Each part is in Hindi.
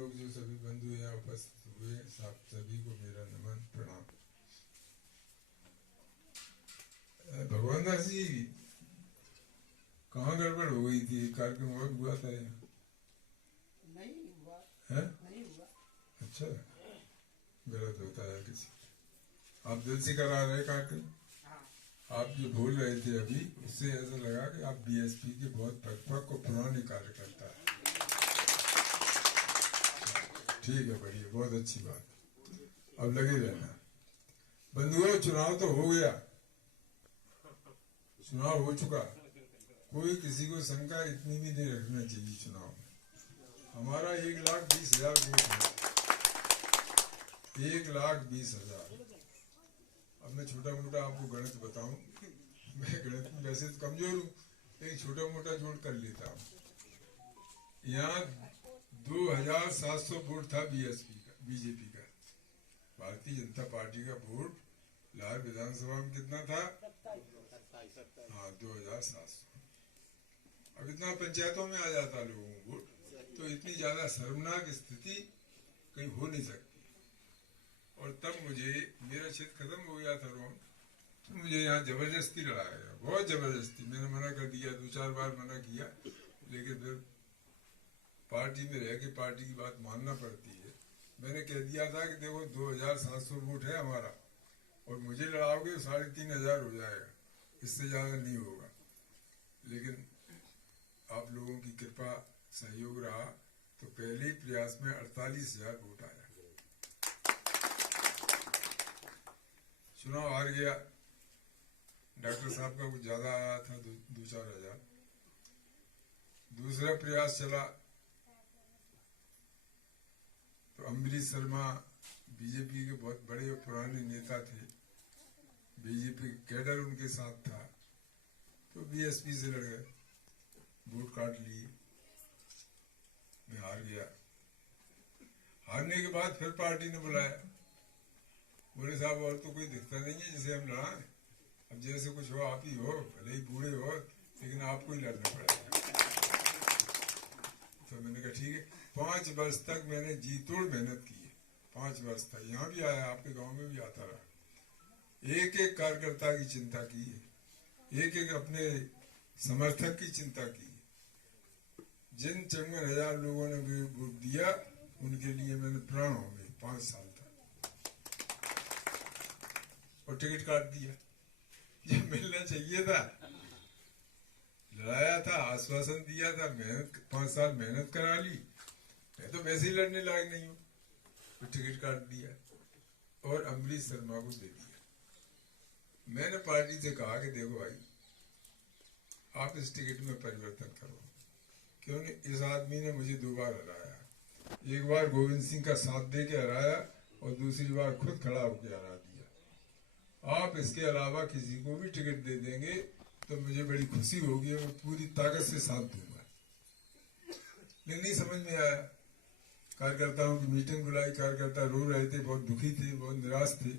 लोग जो सभी बंधु यहाँ उपस्थित हुए, सब सभी को मेरा नमन प्रणाम। भगवान दास जी, कहाँ गड़बड़ हो गई थी? कार्यक्रम और हुआ था यहाँ? नहीं हुआ है? नहीं हुआ। अच्छा, गलत होता है किसी। आप दिल से करा रहे कार्यक्रम। आप जो बोल रहे थे अभी, उससे ऐसा लगा कि आप बीएसपी के बहुत परिपक्व और पुराने कार्यकर्ता हैं। ठीक है, बढ़िया, बहुत अच्छी बात। अब लगे रहना। बंधुओं, चुनाव तो हो गया, चुनाव हो चुका। कोई किसी को शंका इतनी भी नहीं रखना चाहिए। चुनाव में हमारा 1,20,000 वोट है, 1,20,000। अब मैं छोटा मोटा आपको गणित बताऊं। मैं गणित में वैसे तो कमजोर हूँ, लेकिन छोटा मोटा जोड़ कर लेता हूँ। यहाँ 2,700 वोट था बीजेपी का। भारतीय जनता पार्टी का वोट लाहौर विधानसभा में कितना था? हाँ, 2,700। अब इतना पंचायतों में आ जाता लोगों को वोट, तो इतनी ज्यादा शर्मनाक स्थिति कहीं हो नहीं सकती। और तब मुझे, मेरा क्षेत्र खत्म हो गया था रोन, तो मुझे यहाँ जबरदस्ती लड़ाया गया, बहुत जबरदस्ती। मैंने मना कर दिया, 2-4 बार मना किया, लेकिन फिर पार्टी में रह के पार्टी की बात मानना पड़ती है। मैंने कह दिया था कि देखो 2,700 वोट है हमारा, और मुझे लड़ाओगे तो 3,500 हो जाएगा, इससे ज्यादा नहीं होगा। लेकिन आप लोगों की कृपा सहयोग रहा, तो पहले ही प्रयास में 48,000 वोट आया। चुनाव हार गया। डॉक्टर साहब का कुछ ज्यादा आया था, 2-4 हजार। दूसरा प्रयास चला तो अम्बरीश शर्मा बीजेपी के बहुत बड़े और पुराने नेता थे, बीजेपी कैडर उनके साथ था, तो बीएसपी से लड़ गए, वोट काट लिए। मैं हार गया। हारने के बाद फिर पार्टी ने बुलाया, बोले साहब और तो कोई दिखता नहीं है जिसे हम लड़ाएं, अब जैसे कुछ हो आप ही हो, भले ही बूढ़े हो, लेकिन आपको ही लड़ना पड़ेगा। तो मैंने कहा ठीक है। 5 वर्ष तक मैंने जी तोड़ मेहनत की है, 5 वर्ष तक। यहाँ भी आया, आपके गांव में भी आता रहा, एक एक कार्यकर्ता की चिंता की है, एक एक अपने समर्थक की चिंता की है। जिन 54,000 लोगों ने वोट दिया, उनके लिए मैंने प्राण हो गए 5 साल तक, और टिकट काट दिया जब मिलना चाहिए था। लड़ाया था, आश्वासन दिया था, मेहनत 5 साल मेहनत करा ली। मैं तो वैसे ही लड़ने लायक नहीं हूँ, तो टिकट काट दिया और अम्बरीश शर्मा को दे दिया। मैंने पार्टी से कहा कि देखो भाई, आप इस टिकट में परिवर्तन करो, क्योंकि इस आदमी ने मुझे 2 बार हराया। एक बार गोविंद सिंह का साथ दे के हराया, और दूसरी बार खुद खड़ा होकर हरा दिया। आप इसके अलावा किसी को भी टिकट दे देंगे तो मुझे बड़ी खुशी होगी, और पूरी ताकत से साथ दूंगा। लेकिन नहीं समझ में आया। कार्यकर्ताओं की मीटिंग बुलाई, कार्यकर्ता रो रहे थे, बहुत दुखी थे, बहुत निराश थे।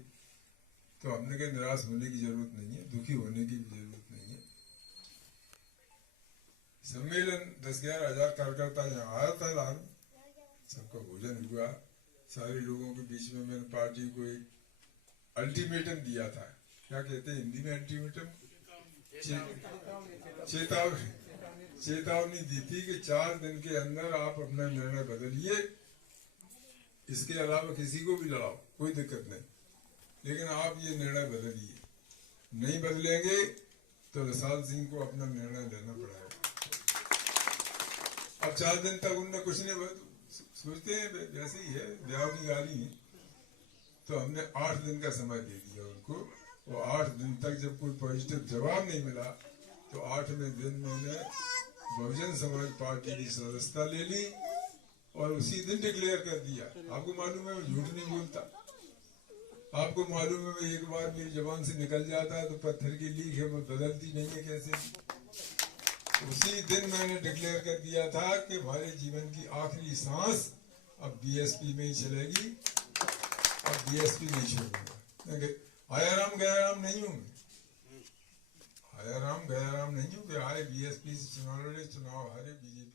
तो हमने कहा निराश होने की जरूरत नहीं है, दुखी होने की भी जरूरत नहीं है। सम्मेलन 10-11 हजार कार्यकर्ता यहाँ आया था लाल, सबका भोजन हुआ। सारे लोगों के बीच में मैंने पार्टी को एक अल्टीमेटम दिया था। क्या कहते हैं हिंदी में अल्टीमेटम? चेतावनी दी थी कि 4 दिन के अंदर आप अपना निर्णय बदलिए, इसके अलावा किसी को भी लड़ाओ, कोई दिक्कत नहीं, लेकिन आप ये निर्णय बदलिए। नहीं बदलेंगे तो रसाल सिंह को अपना निर्णय लेना पड़ेगा। अब 4 दिन तक उनने कुछ नहीं, सोचते हैं वैसे ही है, ब्याह की गाली है। तो हमने 8 दिन का समय दे दिया उनको, और 8 दिन तक जब कोई पॉजिटिव जवाब नहीं मिला, तो 8वें दिन मैंने बहुजन समाज पार्टी की सदस्यता ले ली, और उसी दिन डिक्लेयर कर दिया। आपको मालूम है मैं झूठ नहीं बोलता, आपको मालूम है मैं एक बार मेरी जबान से निकल जाता है तो पत्थर की लीक है, वो बदलती नहीं है कैसे। उसी दिन मैंने डिक्लेयर कर दिया था कि हमारे जीवन की आखिरी सांस अब बीएसपी में ही चलेगी, अब बीएसपी नहीं छोड़ूंगा। आया राम गया राम नहीं हूं मैं, आया राम गया राम नहीं हूं कि आए बीएसपी से चुनाव लड़े, चुनाव हारे, बीजेपी